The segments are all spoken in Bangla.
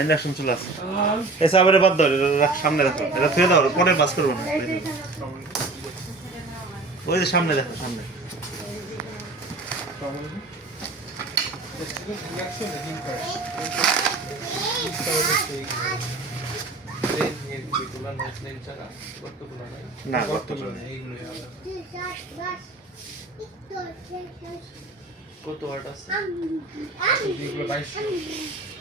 ইন্ডাকশন চলে আছে এসে আবার বাদ দাও এটা সামনে রাখো এটা থুয়ে দাও পরে পাস করবো না ওই যে সামনে দেখো সামনে না কত ওয়াট আছে এগুলো 2200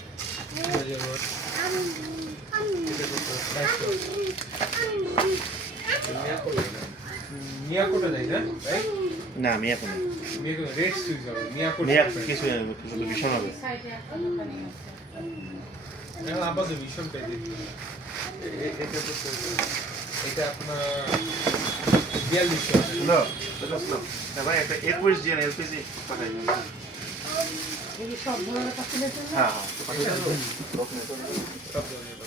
মিয়াকোটা যাই না রাইট না মিয়াকো না মিয়াকো রেড সুইচ হবে মিয়াকো কিছু ভীষণ হবে এখন আপাতত ভীষণ পেয়ে দিচ্ছি এটা আপনার 4200 না এটা স্লো ভাই একটা 21 জন এলপিজি পাঠাই এই সব ধরনের পাখিদের জন্য হ্যাঁ হ্যাঁ সব ধরনের